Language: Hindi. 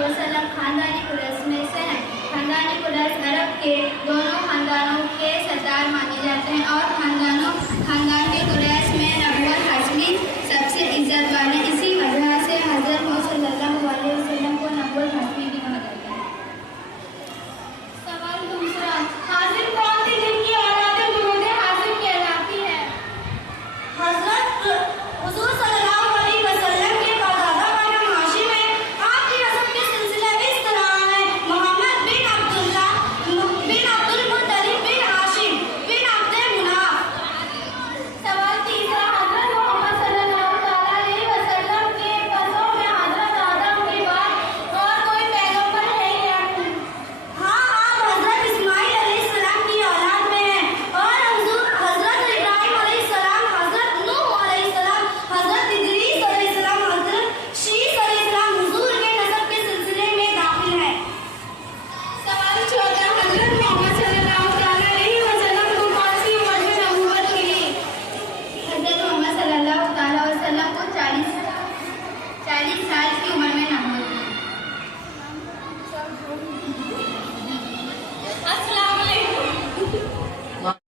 वसल्लम खानदानी कुरैश में से हैं। खानदानी कुरैश अरब के दोनों खानदानों के सरदार माने जाते हैं और खानदान